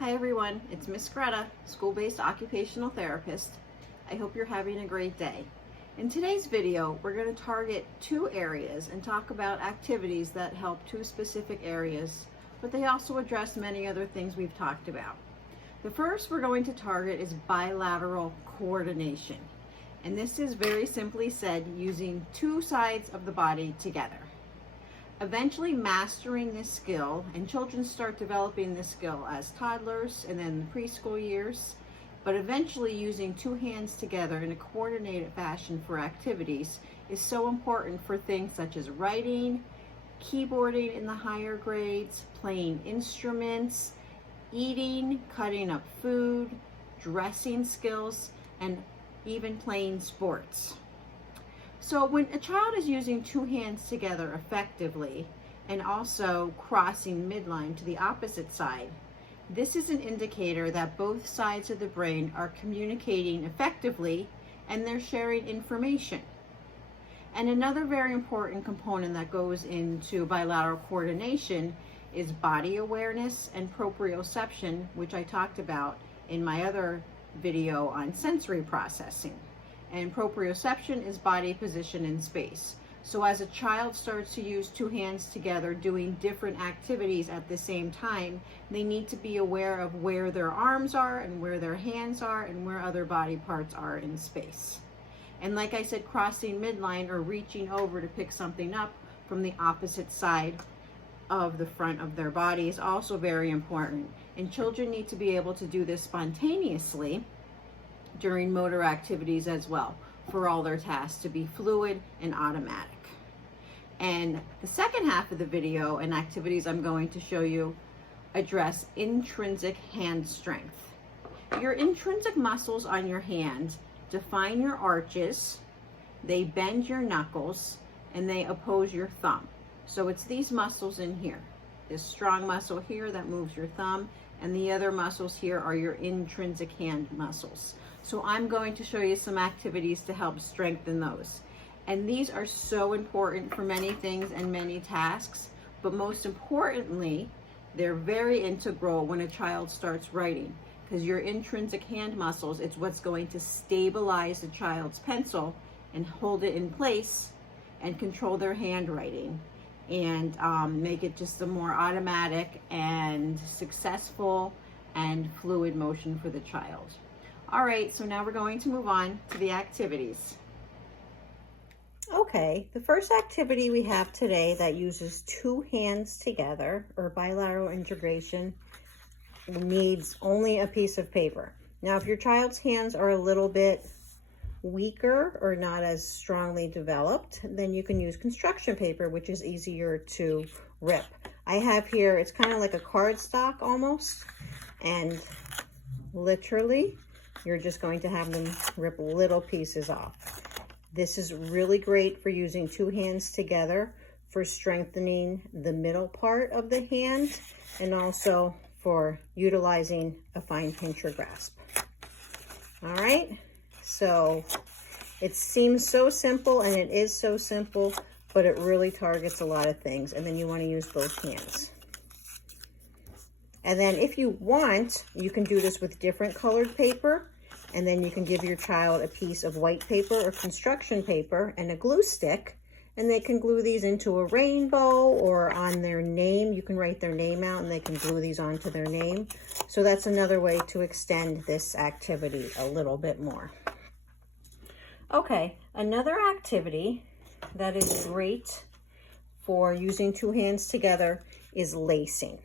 Hi everyone, it's Miss Greta, school-based occupational therapist. I hope you're having a great day. In today's video, we're going to target two areas and talk about activities that help two specific areas, but they also address many other things we've talked about. The first we're going to target is bilateral coordination. And this is very simply said using two sides of the body together. Eventually mastering this skill, and children start developing this skill as toddlers and then preschool years, but eventually using two hands together in a coordinated fashion for activities is so important for things such as writing, keyboarding in the higher grades, playing instruments, eating, cutting up food, dressing skills, and even playing sports. So when a child is using two hands together effectively and also crossing midline to the opposite side, this is an indicator that both sides of the brain are communicating effectively and they're sharing information. And another very important component that goes into bilateral coordination is body awareness and proprioception, which I talked about in my other video on sensory processing. And proprioception is body position in space. So as a child starts to use two hands together doing different activities at the same time, they need to be aware of where their arms are and where their hands are and where other body parts are in space. And like I said, crossing midline or reaching over to pick something up from the opposite side of the front of their body is also very important. And children need to be able to do this spontaneously during motor activities as well, for all their tasks to be fluid and automatic. And the second half of the video and activities I'm going to show you address intrinsic hand strength. Your intrinsic muscles on your hand define your arches, they bend your knuckles, and they oppose your thumb. So it's these muscles in here. This strong muscle here that moves your thumb, and the other muscles here are your intrinsic hand muscles. So I'm going to show you some activities to help strengthen those. And these are so important for many things and many tasks, but most importantly, they're very integral when a child starts writing, because your intrinsic hand muscles, it's what's going to stabilize the child's pencil and hold it in place and control their handwriting and make it just a more automatic and successful and fluid motion for the child. All right, so now we're going to move on to the activities. Okay, the first activity we have today that uses two hands together, or bilateral integration, needs only a piece of paper. Now, if your child's hands are a little bit weaker or not as strongly developed, then you can use construction paper, which is easier to rip. I have here, it's kind of like a cardstock almost, and literally, you're just going to have them rip little pieces off. This is really great for using two hands together for strengthening the middle part of the hand and also for utilizing a fine pincher grasp. All right, so it seems so simple, and it is so simple, but it really targets a lot of things. And then you want to use both hands. And then if you want, you can do this with different colored paper, and then you can give your child a piece of white paper or construction paper and a glue stick, and they can glue these into a rainbow or on their name. You can write their name out and they can glue these onto their name. So that's another way to extend this activity a little bit more. Okay, another activity that is great for using two hands together is lacing.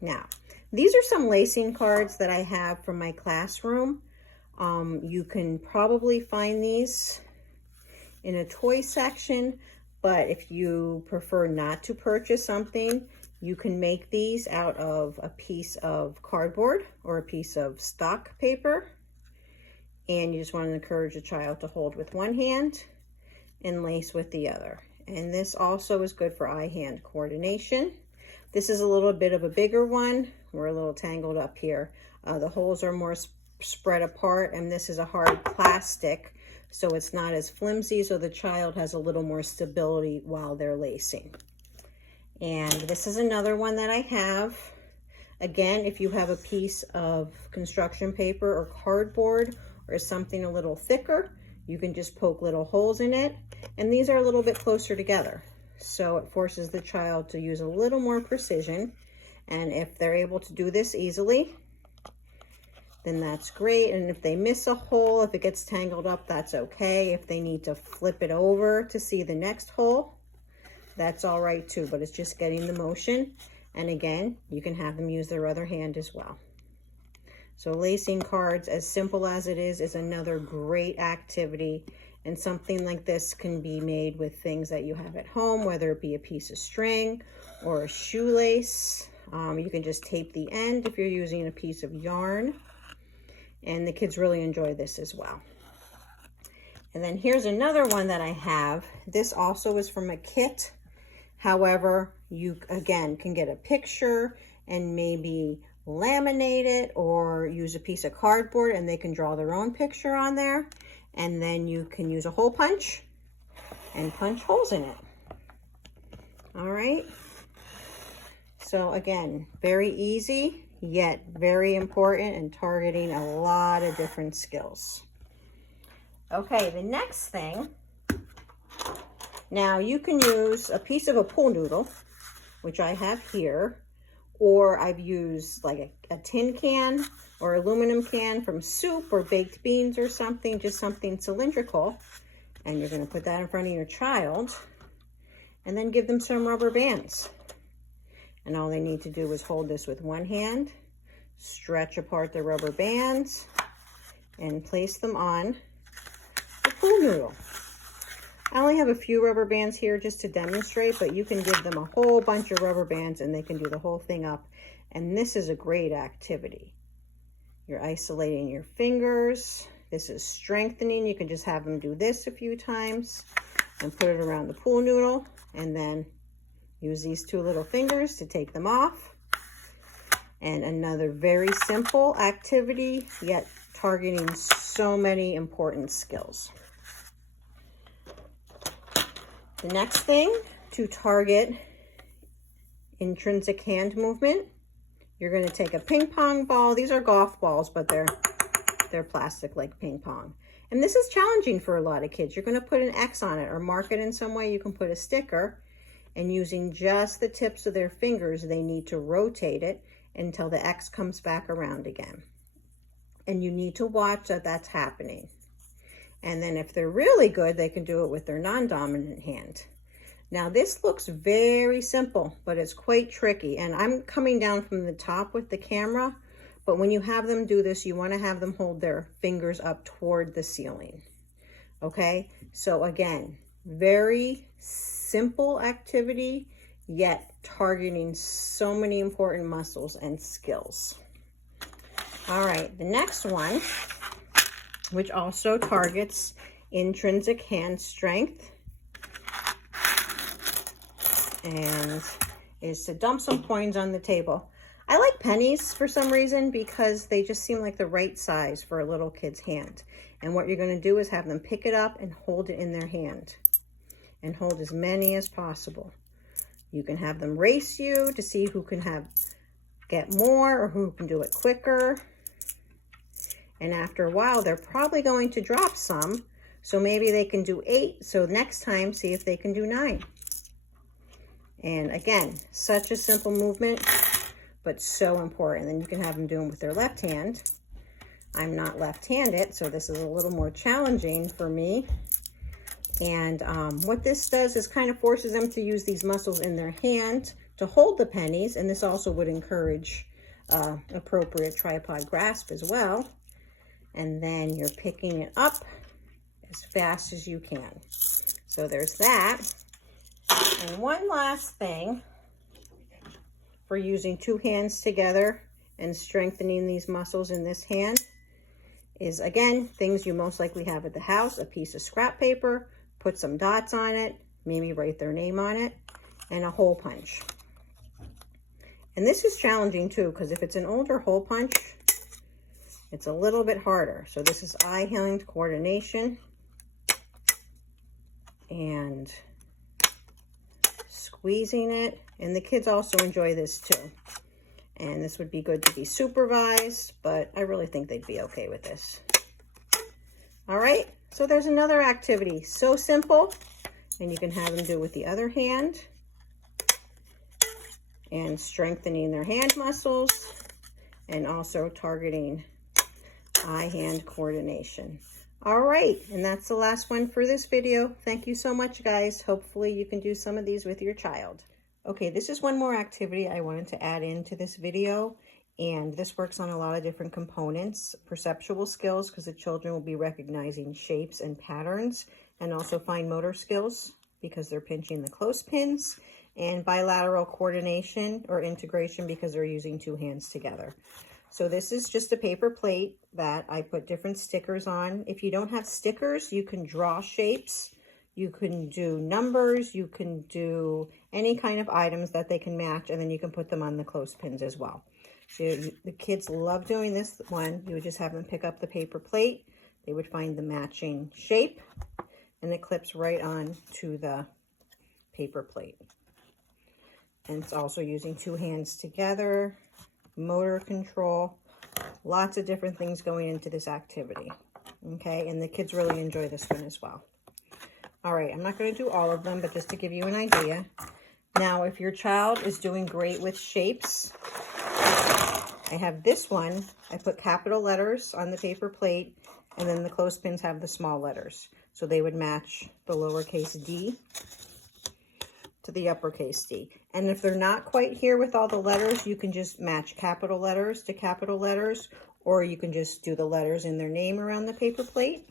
Now, these are some lacing cards that I have from my classroom. You can probably find these in a toy section, but if you prefer not to purchase something, you can make these out of a piece of cardboard or a piece of stock paper. And you just want to encourage a child to hold with one hand and lace with the other. And this also is good for eye-hand coordination. This is a little bit of a bigger one. We're a little tangled up here. The holes are more spread apart, and this is a hard plastic, so it's not as flimsy, so the child has a little more stability while they're lacing. And this is another one that I have. Again, if you have a piece of construction paper or cardboard or something a little thicker, you can just poke little holes in it. And these are a little bit closer together. So it forces the child to use a little more precision. And if they're able to do this easily, then that's great. And if they miss a hole, if it gets tangled up, that's okay. If they need to flip it over to see the next hole, that's all right too, but it's just getting the motion. And again, you can have them use their other hand as well. So lacing cards, as simple as it is another great activity. And something like this can be made with things that you have at home, whether it be a piece of string or a shoelace. You can just tape the end if you're using a piece of yarn. And the kids really enjoy this as well. And then here's another one that I have. This also is from a kit. However, you, again, can get a picture and maybe laminate it or use a piece of cardboard and they can draw their own picture on there. And then you can use a hole punch and punch holes in it. All right. So again, very easy, yet very important and targeting a lot of different skills. Okay, the next thing, now you can use a piece of a pool noodle, which I have here, or I've used like a tin can or aluminum can from soup or baked beans or something, just something cylindrical. And you're gonna put that in front of your child and then give them some rubber bands. And all they need to do is hold this with one hand, stretch apart the rubber bands, and place them on the pool noodle. I only have a few rubber bands here just to demonstrate, but you can give them a whole bunch of rubber bands and they can do the whole thing up. And this is a great activity. You're isolating your fingers. This is strengthening. You can just have them do this a few times and put it around the pool noodle and then use these two little fingers to take them off. And another very simple activity, yet targeting so many important skills. The next thing, to target intrinsic hand movement, you're going to take a ping pong ball. These are golf balls, but they're plastic like ping pong. And this is challenging for a lot of kids. You're going to put an X on it or mark it in some way. You can put a sticker, and using just the tips of their fingers, they need to rotate it until the X comes back around again. And you need to watch that that's happening. And then if they're really good, they can do it with their non-dominant hand. Now this looks very simple, but it's quite tricky. And I'm coming down from the top with the camera, but when you have them do this, you want to have them hold their fingers up toward the ceiling. Okay, so again, very simple activity, yet targeting so many important muscles and skills. All right, the next one, which also targets intrinsic hand strength, and is to dump some coins on the table. I like pennies for some reason because they just seem like the right size for a little kid's hand. And what you're going to do is have them pick it up and hold it in their hand and hold as many as possible. You can have them race you to see who can get more or who can do it quicker. And after a while, they're probably going to drop some. So maybe they can do 8. So next time, see if they can do 9. And again, such a simple movement, but so important. Then you can have them do them with their left hand. I'm not left-handed, so this is a little more challenging for me. And what this does is kind of forces them to use these muscles in their hand to hold the pennies. And this also would encourage appropriate tripod grasp as well. And then you're picking it up as fast as you can. So there's that. And one last thing for using 2 hands together and strengthening these muscles in this hand is, again, things you most likely have at the house: a piece of scrap paper, put some dots on it, maybe write their name on it, and a hole punch. And this is challenging too, because if it's an older hole punch, it's a little bit harder. So this is eye-hand coordination and squeezing it. And the kids also enjoy this too. And this would be good to be supervised, but I really think they'd be okay with this. All right, so there's another activity. So simple, and you can have them do it with the other hand. And strengthening their hand muscles, and also targeting eye-hand coordination. All right, and that's the last one for this video. Thank you so much, guys. Hopefully you can do some of these with your child. Okay, this is one more activity I wanted to add into this video, and this works on a lot of different components. Perceptual skills, because the children will be recognizing shapes and patterns, and also fine motor skills, because they're pinching the clothespins, and bilateral coordination or integration, because they're using two hands together. So this is just a paper plate that I put different stickers on. If you don't have stickers, you can draw shapes. You can do numbers, you can do any kind of items that they can match, and then you can put them on the clothespins as well. So the kids love doing this one. You would just have them pick up the paper plate. They would find the matching shape, and it clips right on to the paper plate. And it's also using two hands together, motor control, lots of different things going into this activity. Okay, and the kids really enjoy this one as well. All right, I'm not going to do all of them, but just to give you an idea. Now, if your child is doing great with shapes, I have this one. I put capital letters on the paper plate, and then the clothespins have the small letters. So they would match the lowercase d to the uppercase D. And if they're not quite here with all the letters, you can just match capital letters to capital letters, or you can just do the letters in their name around the paper plate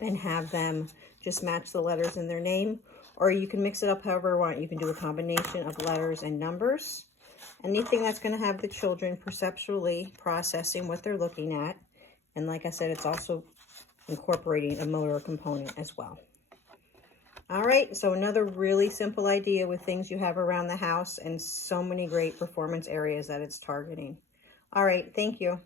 and have them just match the letters in their name, or you can mix it up however you want. You can do a combination of letters and numbers. Anything that's going to have the children perceptually processing what they're looking at. And like I said, it's also incorporating a motor component as well. All right, so another really simple idea with things you have around the house and so many great performance areas that it's targeting. All right, thank you.